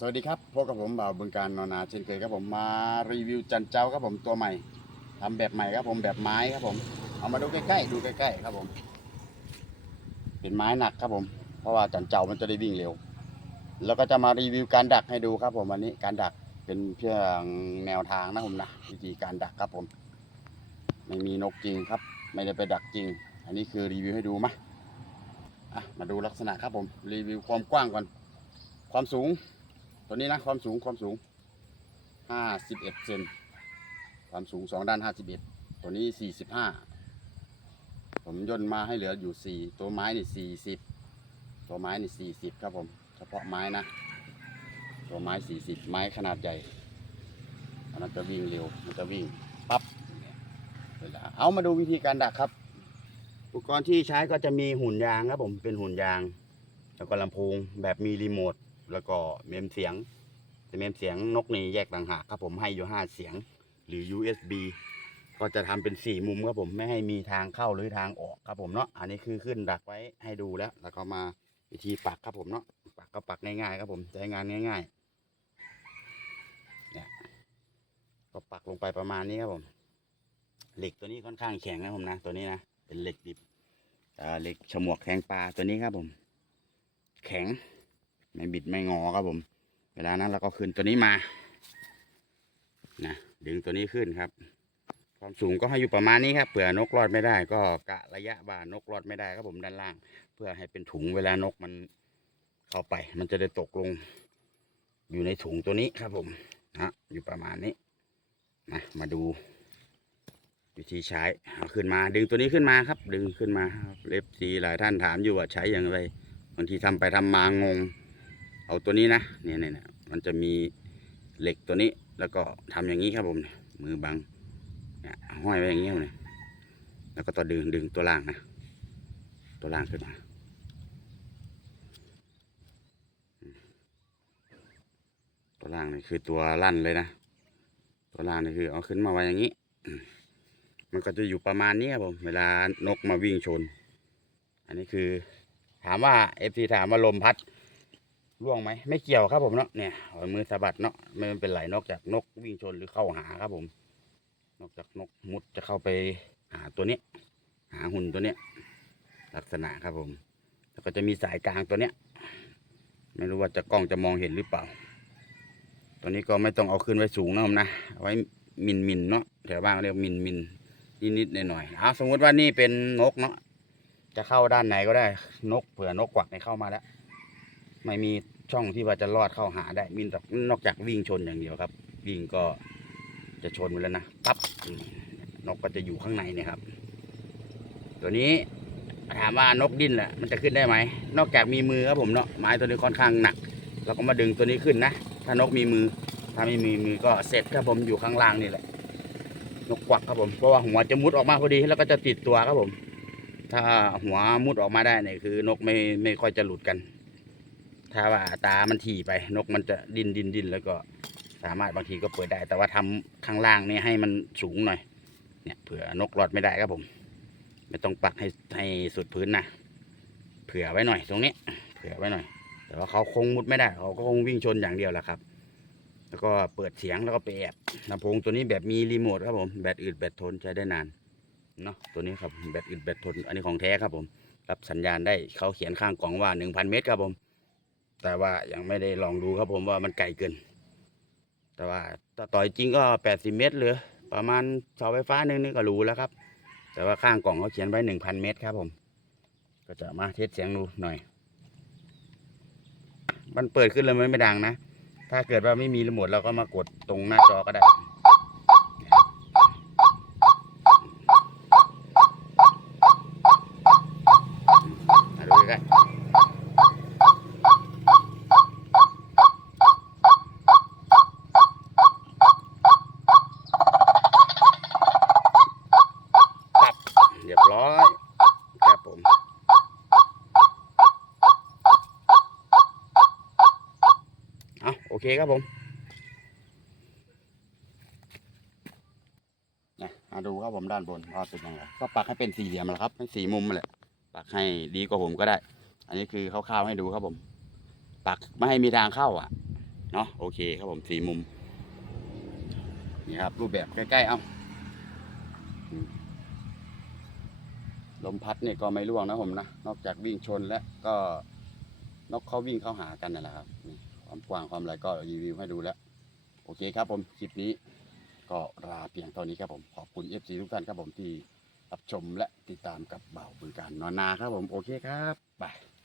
สวัสดีครับพบกับผมบ่าวบึงการนอนาเช่นเคยครับผมมารีวิวจันเจ้าครับผมตัวใหม่ทำแบบใหม่ครับผมแบบไม้ครับผม เอามาดูใกล้ๆดูใกล้ๆครับผม เป็นไม้หนักครับผม เพราะว่าจันเจ้ามันจะได้วิ่งเร็ว แล้วก็จะมารีวิวการดักให้ดูครับผมวันนี้การดักเป็นเพียงแนวทางนะผมนะวิธีการดักครับผม ไม่มีนกจริงครับ ไม่ได้ไปดักจริง อันนี้คือรีวิวให้ดูมะอะมาดูลักษณะครับผมรีวิวความกว้างก่อนความสูง ตัวนี้นะความสูงความสูงห้าสิบเอ็ดเซนความสูงสองด้านห้าสิบเอ็ดตัวนี้สี่สิบห้าผมย่นมาให้เหลืออยู่สี่ตัวไม้นี่สี่สิบตัวไม้นี่สี่สิบครับผมเฉพาะไม้นะ ตัวไม้สี่สิบไม้ขนาดใหญ่อันจะวิ่งเร็วมันจะวิ่งปั๊บเวลาเอามาดูวิธีการดักครับ อุปกรณ์ที่ใช้ก็จะมีหุ่นยางครับผมเป็นหุ่นยาง แล้วก็ลำโพงแบบมีรีโมท แล้วก็เมมเสียงแต่เมมเสียงนกนี่แยกต่างหากครับผมให้อยู่ห้าเสียงหรือ USB ก็จะทำเป็นสี่มุมครับผมไม่ให้มีทางเข้าหรือทางออกครับผมเนาะอันนี้คือขึ้นดักไว้ให้ดูแล้ว แล้วก็มาวิธีปักครับผมเนาะปักก็ปักง่ายๆครับผมใช้งานง่ายๆเนี่ยก็ปักลงไปประมาณนี้ครับผมเหล็กตัวนี้ค่อนข้างแข็งนะผมนะ ตัวนี้นะเป็นเหล็กดิบเหล็กฉมวกแทงปลาตัวนี้ครับผม แข็ง ไม่บิดไม่งอครับผม เวลานั้นเราก็ขึ้นตัวนี้มานะดึงตัวนี้ขึ้นครับ ความสูงก็ให้อยู่ประมาณนี้ครับเผื่อนกรอดไม่ได้ ก็กะระยะบ่านกรอดไม่ได้ครับผมด้านล่าง เพื่อให้เป็นถุงเวลานกมันเข้าไป มันจะได้ตกลง อยู่ในถุงตัวนี้ครับผมนะอยู่ประมาณนี้นะมาดูวิธีใช้เอาขึ้นมา ดึงตัวนี้ขึ้นมาครับ ดึงขึ้นมาเล็บสีหลายท่านถามอยู่ว่าใช้อย่างไรบางทีทำไปทำมางง เอาตัวนี้นะเนี่ยเนี่ยเนี่ยมันจะมีเหล็กตัวนี้แล้วก็ทำอย่างนี้ครับผมมือบังเนี่ยห้อยไว้อย่างนี้ครับเนี่ยแล้วก็ต่อดึงดึงตัวล่างนะ ตัวล่างขึ้นมาตัวล่างนี่คือตัวลั่นเลยนะ ตัวล่างนี่คือเอาขึ้นมาไว้อย่างนี้มมันก็จะอยู่ประมาณนี้ครับผมเวลานกมาวิ่งชน อันนี้คือ ถามว่าเอฟซีถามว่าลมพัด ร่วงไหมไม่เกี่ยวครับผมเนาะเนี่ยเอามือสะบัดเนาะไม่เป็นไรนอกจากนกวิ่งชนหรือเข้าหาครับผม นอกจากนกมุดจะเข้าไปหาตัวเนี้ยหาหุ่นตัวเนี้ยลักษณะครับผม แล้วก็จะมีสายกลางตัวเนี้ยไม่รู้ว่าจะกล้องจะมองเห็นหรือเปล่า ตัวนี้ก็ไม่ต้องเอาขึ้นไว้สูงนะผมนะไว้มินมินเนาะแถวบ้านเรียกมินมินนิดนิดๆหน่อยๆเอาสมมติว่านี่เป็นนกเนาะจะเข้าด้านไหนก็ได้นกเผื่อนกกวักเนี่ยเข้ามาแล้ว ไม่มีช่องที่ว่าจะรอดเข้าหาได้มีแต่นอกจากวิ่งชนอย่างเดียวครับ วิ่งก็จะชนไปแล้วนะปั๊บนกก็จะอยู่ข้างในเนี่ยครับ ตัวนี้ถามว่านกดิ้นแหละมันจะขึ้นได้ไหมนอกจากมีมือครับผมเนาะไม้ตัวนี้ค่อนข้างหนักเราก็มาดึงตัวนี้ขึ้นนะถ้านกมีมือ ถ้าไม่มีมือก็เสร็จครับผมอยู่ข้างล่างนี่แหละ นกกวักครับผมเพราะว่าหัวจะมุดออกมาพอดีแล้วก็จะติดตัวครับผม ถ้าหัวมุดออกมาได้เนี่ยคือนกไม่ไม่ค่อยจะหลุดกัน ถ้าว่าตามันถี่ไปนกมันจะดินดินดินแล้วก็สามารถบางทีก็เปิดได้ แต่ว่าทำข้างล่างนี่ให้มันสูงหน่อยเนี่ยเผื่อนกหลอดไม่ได้ครับผม ไม่ต้องปักให้ให้สุดพื้นนะเผื่อไว้หน่อยตรงนี้ เผื่อไว้หน่อย แต่ว่าเขาคงมุดไม่ได้เขาก็คงวิ่งชนอย่างเดียวแหละครับแล้วก็เปิดเสียงแล้วก็ไปแอบลำโพงตัวนี้แบบมีรีโมทครับผมแบตอึดแบตทนใช้ได้นานเนาะตัวนี้ครับแบตอึดแบตทนอันนี้ของแท้ครับผม รับสัญญาณได้เขาเขียนข้างกล่องว่า 1,000 เมตรครับผม แต่ว่ายังไม่ได้ลองดูครับผมว่ามันไกลเกิน แต่ว่าถ้าต่อยจริงก็80เมตรหรือประมาณเสาไฟฟ้าหนึ่งนี่ก็รู้แล้วครับ แต่ว่าข้างกล่องเขาเขียนไว้1,000เมตรครับผม ก็จะมาเทสเสียงดูหน่อย มันเปิดขึ้นเลยมันไม่ดังนะ ถ้าเกิดว่าไม่มีรีโมทเราก็มากดตรงหน้าจอก็ได้ มาดูใกล้ๆปับ น้อยครับผมเอาโอเคครับผมนะมาดูครับผมด้านบนว่าเป็นยังไงก็ปักให้เป็นสี่เหลี่ยมแหละครับให้สี่มุมแหละปักให้ดีกว่าผมก็ได้ อันนี้คือคร่าวๆให้ดูครับผม ปักไม่ให้มีทางเข้าอะเนาะโอเคครับผมสี่มุมนี่ครับรูปแบบใกล้ๆเอาอื ลมพัดเนี่ยก็ไม่ร่วงนะผมนะ นอกจากวิ่งชนและก็นกเขาวิ่งเข้าหากันนั่นแหละครับความกว้างความอะไรก็รีวิวให้ดูแล้ว โอเคครับผมคลิปนี้ก็ลาเพียงเท่านี้ครับผมขอบคุณเอฟซีทุกท่านครับผมที่รับชมและติดตามกับเบ่าบึงการนอนนาครับผมโอเคครับบาย